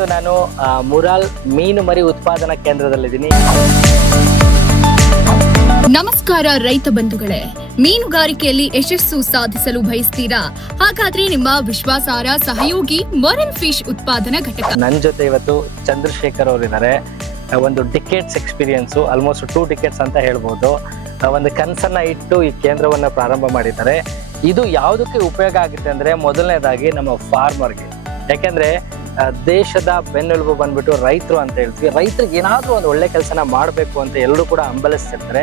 ಇವತ್ತು ನಾನು ಮುರಾಲ್ ಮೀನು ಮರಿ ಉತ್ಪಾದನಾ ಕೇಂದ್ರದಲ್ಲಿದ್ದೀನಿ. ನಮಸ್ಕಾರ ರೈತ ಬಂಧುಗಳೇ, ಮೀನುಗಾರಿಕೆಯಲ್ಲಿ ಯಶಸ್ಸು ಸಾಧಿಸಲು ಬಯಸ್ತೀರಾ? ಹಾಗಾದ್ರೆ ನಿಮ್ಮ ವಿಶ್ವಾಸಾರ್ಹ ಸಹಯೋಗಿ ಮೊರಲ್ ಫಿಶ್ ಉತ್ಪಾದನಾ ಘಟಕ. ನನ್ನ ಜೊತೆ ಇವತ್ತು ಚಂದ್ರಶೇಖರ್ ಅವರಿದ್ದಾರೆ. ಒಂದು ಡಿಕೆಟ್ಸ್ ಎಕ್ಸ್ಪೀರಿಯನ್ಸ್, ಆಲ್ಮೋಸ್ಟ್ 2 ಡಿಕೆಟ್ಸ್ ಅಂತ ಹೇಳ್ಬೋದು. ಒಂದು ಕನಸನ್ನ ಇಟ್ಟು ಈ ಕೇಂದ್ರವನ್ನ ಪ್ರಾರಂಭ ಮಾಡಿದ್ದಾರೆ. ಇದು ಯಾವುದಕ್ಕೆ ಉಪಯೋಗ ಆಗುತ್ತೆ ಅಂದ್ರೆ, ಮೊದಲನೇದಾಗಿ ನಮ್ಮ ಫಾರ್ಮರ್ಗೆ. ಯಾಕೆಂದ್ರೆ ದೇಶದ ಬೆನ್ನೆಲುಬು ಬಂದ್ಬಿಟ್ಟು ರೈತರು ಅಂತ ಹೇಳ್ತೀವಿ. ರೈತರಿಗೆ ಏನಾದ್ರೂ ಒಂದು ಒಳ್ಳೆ ಕೆಲಸನ ಮಾಡಬೇಕು ಅಂತ ಎಲ್ಲರೂ ಕೂಡ ಹಂಬಲಿಸ್ತಿರ್ತಾರೆ.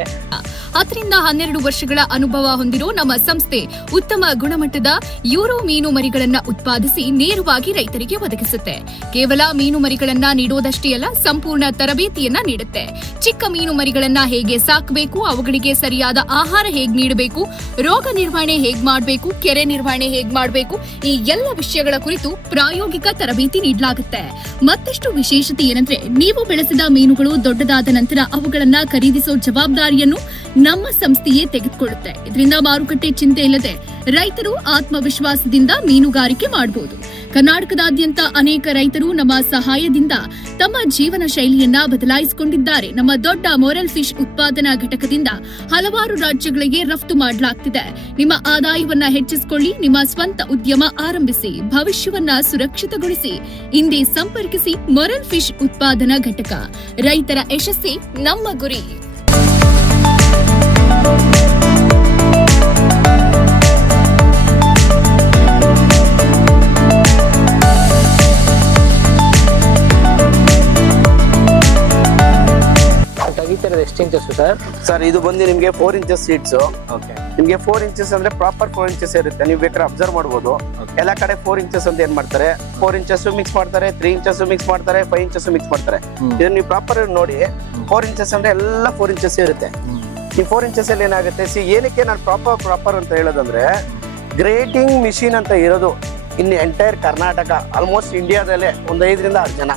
10-12 ವರ್ಷಗಳ ಅನುಭವ ಹೊಂದಿರೋ ನಮ್ಮ ಸಂಸ್ಥೆ ಉತ್ತಮ ಗುಣಮಟ್ಟದ ಯೂರೋ ಮೀನು ಮರಿಗಳನ್ನ ಉತ್ಪಾದಿಸಿ ನೇರವಾಗಿ ರೈತರಿಗೆ ಒದಗಿಸುತ್ತೆ. ಕೇವಲ ಮೀನು ಮರಿಗಳನ್ನ ನೀಡೋದಷ್ಟೇ ಅಲ್ಲ, ಸಂಪೂರ್ಣ ತರಬೇತಿಯನ್ನ ನೀಡುತ್ತೆ. ಚಿಕ್ಕ ಮೀನು ಮರಿಗಳನ್ನ ಹೇಗೆ ಸಾಕಬೇಕು, ಅವುಗಳಿಗೆ ಸರಿಯಾದ ಆಹಾರ ಹೇಗ್ ನೀಡಬೇಕು, ರೋಗ ನಿರ್ವಹಣೆ ಹೇಗ್ ಮಾಡಬೇಕು, ಕೆರೆ ನಿರ್ವಹಣೆ ಹೇಗ್ ಮಾಡಬೇಕು, ಈ ಎಲ್ಲ ವಿಷಯಗಳ ಕುರಿತು ಪ್ರಾಯೋಗಿಕ ತರಬೇತಿ ನೀಡಲಾಗುತ್ತೆ. ಮತ್ತಷ್ಟು ವಿಶೇಷತೆ ಏನಂದ್ರೆ, ನೀವು ಬೆಳೆಸಿದ ಮೀನುಗಳು ದೊಡ್ಡದಾದ ನಂತರ ಅವುಗಳನ್ನ ಖರೀದಿಸೋ ಜವಾಬ್ದಾರಿಯನ್ನು ನಮ್ಮ ಸಂಸ್ಥೆಯೇ ತೆಗೆದುಕೊಳ್ಳುತ್ತೆ. ಇದರಿಂದ ಮಾರುಕಟ್ಟೆ ಚಿಂತೆ ಇಲ್ಲದೆ ರೈತರು ಆತ್ಮವಿಶ್ವಾಸದಿಂದ ಮೀನುಗಾರಿಕೆ ಮಾಡಬಹುದು. ಕರ್ನಾಟಕದಾದ್ಯಂತ ಅನೇಕ ರೈತರು ನಮ್ಮ ಸಹಾಯದಿಂದ ತಮ್ಮ ಜೀವನ ಶೈಲಿಯನ್ನ ಬದಲಾಯಿಸಿಕೊಂಡಿದ್ದಾರೆ. ನಮ್ಮ ದೊಡ್ಡ ಮೊರಲ್ ಫಿಶ್ ಉತ್ಪಾದನಾ ಘಟಕದಿಂದ ಹಲವಾರು ರಾಜ್ಯಗಳಿಗೆ ರಫ್ತು ಮಾಡಲಾಗ್ತಿದೆ. ನಿಮ್ಮ ಆದಾಯವನ್ನ ಹೆಚ್ಚಿಸಿಕೊಳ್ಳಿ, ನಿಮ್ಮ ಸ್ವಂತ ಉದ್ಯಮ ಆರಂಭಿಸಿ, ಭವಿಷ್ಯವನ್ನ ಸುರಕ್ಷಿತಗೊಳಿಸಿ. ಇಂದೇ ಸಂಪರ್ಕಿಸಿ ಮೊರಲ್ ಫಿಶ್ ಉತ್ಪಾದನಾ ಘಟಕ. ರೈತರ ಯಶಸ್ಸೇ ನಮ್ಮ ಗುರಿ. ಎಷ್ಟು ಇಂಚಸ್ ಸರ್? ಇದು ಬಂದು ನಿಮಗೆ 4 ಇಂಚಸ್ ಸೀಡ್ಸ್. ಓಕೆ, ನಿಮಗೆ 4 ಇಂಚಸ್ ಅಂದ್ರೆ ಪ್ರಾಪರ್ 4 ಇಂಚಸ್ ಇರುತ್ತೆ. ನೀವು ಬೇಕಾದ್ರೆ ಅಬ್ಸರ್ವ್ ಮಾಡಬಹುದು. ಎಲ್ಲ ಕಡೆ 4 ಇಂಚಸ್ ಅಂತ ಏನ್ ಮಾಡ್ತಾರೆ, 4 ಇಂಚಸ್ ಮಿಕ್ಸ್ ಮಾಡ್ತಾರೆ, 3 ಇಂಚಸ್ ಮಿಕ್ಸ್ ಮಾಡ್ತಾರೆ, 5 ಇಂಚಸ್ ಮಿಕ್ಸ್ ಮಾಡ್ತಾರೆ. ಇದನ್ನ ನೀವು ಪ್ರಾಪರ್ ನೋಡಿ, 4 ಇಂಚಸ್ ಅಂದ್ರೆ ಎಲ್ಲ 4 ಇಂಚಸ್ ಇರುತ್ತೆ. ಈ 4 ಇಂಚಸ್ ಅಲ್ಲಿ ಏನಾಗುತ್ತೆ, ಏನಕ್ಕೆ ನಾನು ಪ್ರಾಪರ್ ಅಂತ ಹೇಳೋದಂದ್ರೆ, ಗ್ರೇಟಿಂಗ್ ಮಿಷಿನ್ ಅಂತ ಇರೋದು ಇನ್ನು ಎಂಟೈರ್ ಕರ್ನಾಟಕ, ಆಲ್ಮೋಸ್ಟ್ ಇಂಡಿಯಾದಲ್ಲೇ ಒಂದು 5-6 ಜನ.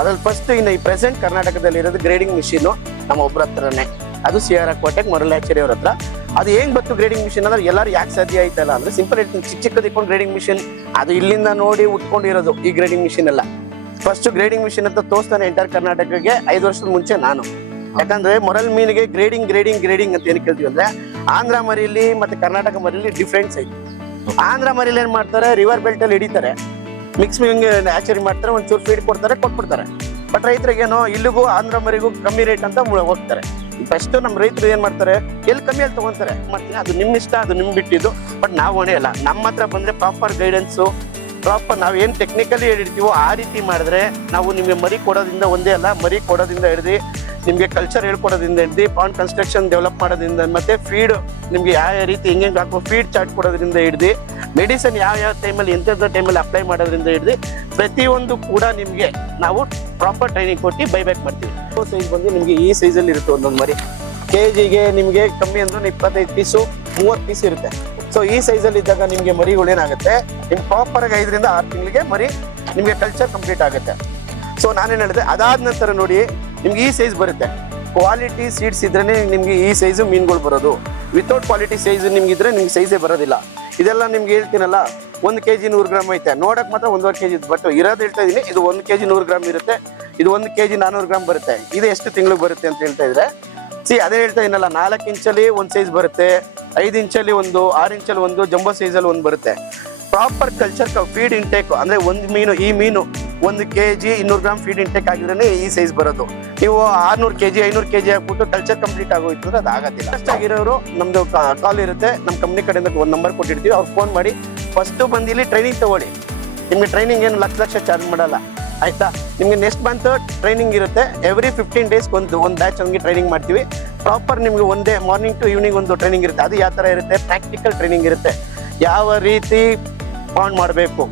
ಅದ್ರಲ್ಲಿ ಫಸ್ಟ್ ಇನ್ನು ಈ ಪ್ರೆಸೆಂಟ್ ಕರ್ನಾಟಕದಲ್ಲಿ ಇರೋದು ಗ್ರೇಡಿಂಗ್ ಮಿಷಿನ್ ನಮ್ಮ ಒಬ್ಬರ ಹತ್ರನೇ. ಅದು CR ಕೋಟೆಕ್ ಮೊರಲ್ ಹ್ಯಾಚರಿ ಅವ್ರ ಹತ್ರ. ಅದು ಹೆಂಗ್ ಬಂತು ಗ್ರೇಡಿಂಗ್ ಮಿಷಿನ್ ಅಂದ್ರೆ, ಎಲ್ಲರೂ ಯಾಕೆ ಸಾಧ್ಯ ಆಯ್ತಲ್ಲ ಅಂದ್ರೆ, ಸಿಂಪಲ್ ಹೇಳ್ತೀನಿ, ಚಿಕ್ಕದು ಇಟ್ಕೊಂಡು ಗ್ರೇಡಿಂಗ್ ಮಿಷಿನ್ ಅದು ಇಲ್ಲಿಂದ ನೋಡಿ ಉಟ್ಕೊಂಡಿರೋದು ಈ ಗ್ರೇಡಿಂಗ್ ಮಿಷಿನ್ ಎಲ್ಲ. ಫಸ್ಟ್ ಗ್ರೇಡಿಂಗ್ ಮಿಷಿನ್ ಅಂತ ತೋರಿಸ್ತಾನೆ ಎಂಟರ್ ಕರ್ನಾಟಕಕ್ಕೆ 5 ವರ್ಷದ ಮುಂಚೆ ನಾನು. ಯಾಕಂದ್ರೆ ಮೊರಲ್ ಮೀನಿಗೆ ಗ್ರೇಡಿಂಗ್ ಅಂತ ಏನ್ ಕೇಳ್ತೀವಿ ಅಂದ್ರೆ, ಆಂಧ್ರ ಮರಿಲಿ ಮತ್ತೆ ಕರ್ನಾಟಕ ಮರಿಲಿ ಡಿಫ್ರೆನ್ಸ್ ಐತಿ. ಆಂಧ್ರ ಮರಿಲಿ ಏನ್ ಮಾಡ್ತಾರೆ, ರಿವರ್ ಬೆಲ್ಟ್ ಅಲ್ಲಿ ಹಿಡಿತಾರೆ, ಮಿಕ್ಸ್ ಹ್ಯಾಚರಿ ಮಾಡ್ತಾರೆ, ಒಂಚೂರು ಫೀಡ್ ಕೊಟ್ಬಿಡ್ತಾರೆ. ಬಟ್ ರೈತರಿಗೇನೋ ಇಲ್ಲಿಗೂ ಆಂಧ್ರ ಮರಿಗೂ ಕಮ್ಮಿ ರೇಟ್ ಅಂತ ಹೋಗ್ತಾರೆ. ಫಸ್ಟ್ ನಮ್ಮ ರೈತರು ಏನ್ ಮಾಡ್ತಾರೆ, ಎಲ್ಲಿ ಕಮ್ಮಿಯಲ್ಲಿ ತಗೊಂತಾರೆ ಮಾಡ್ತೀನಿ, ಅದು ನಿಮ್ ಇಷ್ಟ, ಅದು ನಿಮ್ ಬಿಟ್ಟಿದ್ದು. ಬಟ್ ನಾವು ಹೊಣೆ ಅಲ್ಲ. ನಮ್ಮ ಹತ್ರ ಬಂದ್ರೆ ಪ್ರಾಪರ್ ಗೈಡೆನ್ಸು, ಪ್ರಾಪರ್ ನಾವು ಏನ್ ಟೆಕ್ನಿಕಲಿ ಹೇಳಿರ್ತೀವೋ ಆ ರೀತಿ ಮಾಡಿದ್ರೆ, ನಾವು ನಿಮ್ಗೆ ಮರಿ ಕೊಡೋದ್ರಿಂದ ಒಂದೇ ಅಲ್ಲ, ಮರಿ ಕೊಡೋದ್ರಿಂದ ಹಿಡಿದು ನಿಮ್ಗೆ ಕಲ್ಚರ್ ಹೇಳ್ಕೊಡೋದ್ರಿಂದ ಹಿಡಿದು ಪಾಂಡ್ ಕನ್ಸ್ಟ್ರಕ್ಷನ್ ಡೆವಲಪ್ ಮಾಡೋದ್ರಿಂದ, ಮತ್ತೆ ಫೀಡ್ ನಿಮ್ಗೆ ಯಾವ ರೀತಿ ಹೆಂಗೆ ಹಾಕೋ ಫೀಡ್ ಚಾರ್ಟ್ ಕೊಡೋದ್ರಿಂದ ಹಿಡಿದು, ಮೆಡಿಸಿನ್ ಯಾವ ಟೈಮಲ್ಲಿ ಎಂತೆಂಥ ಟೈಮಲ್ಲಿ ಅಪ್ಲೈ ಮಾಡೋದ್ರಿಂದ ಹಿಡಿದು ಪ್ರತಿಯೊಂದು ಕೂಡ ನಿಮ್ಗೆ ನಾವು ಪ್ರಾಪರ್ ಟ್ರೈನಿಂಗ್ ಕೊಟ್ಟು ಬೈಬ್ಯಾಕ್ ಮಾಡ್ತೀವಿ. ಸೈಜ್ ಬಂದು ನಿಮ್ಗೆ ಈ ಸೈಜಲ್ಲಿ ಇರುತ್ತೆ ಒಂದೊಂದು ಮರಿ. ಕೆಜಿಗೆ ನಿಮ್ಗೆ ಕಮ್ಮಿ ಅಂದ್ರೆ 25 ಪೀಸು 30 ಪೀಸ್ ಇರುತ್ತೆ. ಸೊ ಈ ಸೈಜಲ್ಲಿ ಇದ್ದಾಗ ನಿಮ್ಗೆ ಮರಿಗಳು ಏನಾಗುತ್ತೆ, ನಿಮ್ ಪ್ರಾಪರ್ ಆಗಿ 5-6 ತಿಂಗಳಿಗೆ ಮರಿ ನಿಮ್ಗೆ ಕಲ್ಚರ್ ಕಂಪ್ಲೀಟ್ ಆಗುತ್ತೆ. ಸೊ ನಾನೇನ್ ಹೇಳಿದೆ, ಅದಾದ ನಂತರ ನೋಡಿ ನಿಮ್ಗೆ ಈ ಸೈಜ್ ಬರುತ್ತೆ. ಕ್ವಾಲಿಟಿ ಸೀಡ್ಸ್ ಇದ್ರೇನೆ ನಿಮ್ಗೆ ಈ ಸೈಜ್ ಮೀನುಗಳು ಬರೋದು. ವಿತೌಟ್ ಕ್ವಾಲಿಟಿ ಸೈಜ್ ನಿಮ್ಗೆ ಇದ್ರೆ ನಿಮ್ಗೆ ಸೈಜೇ ಬರೋದಿಲ್ಲ. ಇದೆಲ್ಲ ನಿಮ್ಗೆ ಹೇಳ್ತೀನಲ್ಲ, 1 kg 100 ಗ್ರಾಮ್ ಐತೆ, ನೋಡಕ್ ಮಾತ್ರ 1.5 kg. ಬಟ್ ಇರೋದು ಹೇಳ್ತಾ ಇದೀನಿ, ಇದು 1 kg 100 ಗ್ರಾಮ್ ಇರುತ್ತೆ, ಇದು 1 kg 400 ಗ್ರಾಮ್ ಬರುತ್ತೆ. ಇದು ಎಷ್ಟು ತಿಂಗಳಿಗೆ ಬರುತ್ತೆ ಅಂತ ಹೇಳ್ತಾ ಇದ್ರೆ, ಅದೇ ಹೇಳ್ತಾ ಇದೀನಲ್ಲ, 4 ಇಂಚಲ್ಲಿ ಒಂದು ಸೈಜ್ ಬರುತ್ತೆ, 5 ಇಂಚಲ್ಲಿ ಒಂದು, 6 ಇಂಚಲ್ಲಿ ಒಂದು, ಜಂಬೋ ಸೈಜಲ್ಲಿ ಒಂದು ಬರುತ್ತೆ. ಪ್ರಾಪರ್ ಕಲ್ಚರ್ ಫೀಡ್ ಇಂಟೇಕ್ ಅಂದ್ರೆ ಒಂದು ಮೀನು, ಈ ಮೀನು 1 kg 200 ಗ್ರಾಮ್ ಫೀಡ್ ಇಂಟೇಕ್ ಆಗಿದ್ರೆ ಈ ಸೈಜ್ ಬರೋದು. ನೀವು 600 kg 500 kg ಹಾಕ್ಬಿಟ್ಟು ಕಲ್ಚರ್ ಕಂಪ್ಲೀಟ್ ಆಗೋಯ್ತು ಅಂದ್ರೆ ಅದು ಆಗೋದಿಲ್ಲ. ಅಷ್ಟಾಗಿರೋರು ನಮ್ದು ಕಾಲ್ ಇರುತ್ತೆ, ನಮ್ಮ ಕಂಪ್ನಿ ಕಡೆಯಿಂದ ಒಂದು ನಂಬರ್ ಕೊಟ್ಟಿರ್ತೀವಿ, ಅವ್ರು ಫೋನ್ ಮಾಡಿ ಫಸ್ಟ್ ಬಂದು ಇಲ್ಲಿ ಟ್ರೈನಿಂಗ್ ತಗೊಳ್ಳಿ. ನಿಮ್ಗೆ ಟ್ರೈನಿಂಗ್ ಏನು ಲಕ್ಷ ಚಾರ್ಜ್ ಮಾಡಲ್ಲ, ಆಯ್ತಾ? ನಿಮ್ಗೆ ನೆಕ್ಸ್ಟ್ ಮಂತ್ ಟ್ರೈನಿಂಗ್ ಇರುತ್ತೆ. ಎವ್ರಿ 15 ಡೇಸ್ ಒಂದು ಬ್ಯಾಚ್ ಹಂಗೆ ಟ್ರೈನಿಂಗ್ ಮಾಡ್ತೀವಿ. ಪ್ರಾಪರ್ ನಿಮ್ಗೆ ಒಂದೇ ಮಾರ್ನಿಂಗ್ ಟು ಈವ್ನಿಂಗ್ ಒಂದು ಟ್ರೈನಿಂಗ್ ಇರುತ್ತೆ. ಅದು ಯಾವ ಥರ ಇರುತ್ತೆ, ಪ್ರಾಕ್ಟಿಕಲ್ ಟ್ರೈನಿಂಗ್ ಇರುತ್ತೆ. ಯಾವ ರೀತಿ ಪಾಂಡ್ ಮಾಡಬೇಕು,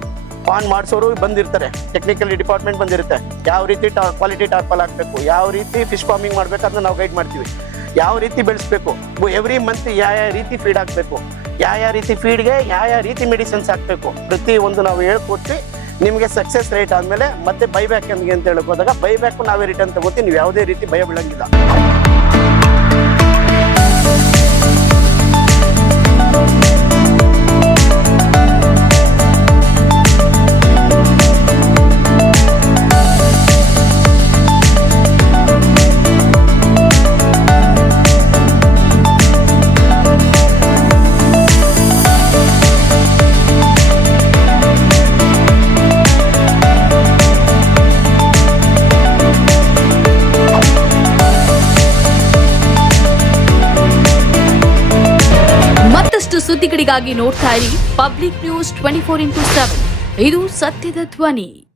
ಪಾಂಡ್ ಮಾಡಿಸೋರು ಬಂದಿರ್ತಾರೆ, ಟೆಕ್ನಿಕಲ್ ಡಿಪಾರ್ಟ್ಮೆಂಟ್ ಬಂದಿರುತ್ತೆ. ಯಾವ ರೀತಿ ಕ್ವಾಲಿಟಿ ಟಾರ್ಪಲ್ ಹಾಕಬೇಕು, ಯಾವ ರೀತಿ ಫಿಶ್ ಫಾರ್ಮಿಂಗ್ ಮಾಡ್ಬೇಕು ಅದನ್ನ ನಾವು ಗೈಡ್ ಮಾಡ್ತೀವಿ. ಯಾವ ರೀತಿ ಬೆಳೆಸ್ಬೇಕು, ಎವ್ರಿ ಮಂತ್ ಯಾವ ರೀತಿ ಫೀಡ್ ಹಾಕಬೇಕು, ಯಾವ ರೀತಿ ಫೀಡ್ಗೆ ಯಾವ ರೀತಿ ಮೆಡಿಸಿನ್ಸ್ ಹಾಕಬೇಕು, ಪ್ರತಿ ಒಂದು ನಾವು ಹೇಳ್ಕೊಟ್ಟು ನಿಮಗೆ ಸಕ್ಸಸ್ ರೇಟ್ ಆದಮೇಲೆ ಮತ್ತೆ ಬೈಬ್ಯಾಕ್ ನಮಗೆ ಅಂತ ಹೇಳಕ್ ಹೋದಾಗ ಬೈಬ್ಯಾಕ್ ನಾವೇ ರಿಟರ್ನ್ ತಗೋತೀವಿ. ನೀವು ಯಾವುದೇ ರೀತಿ ಭಯ ಬೀಳಂಗಿಲ್ಲ. ಸುದ್ದಿಗಳಿಗಾಗಿ ನೋಡ್ತಾ ಇರಿ ಪಬ್ಲಿಕ್ ನ್ಯೂಸ್ 24x7. ಇದು ಸತ್ಯದ ಧ್ವನಿ.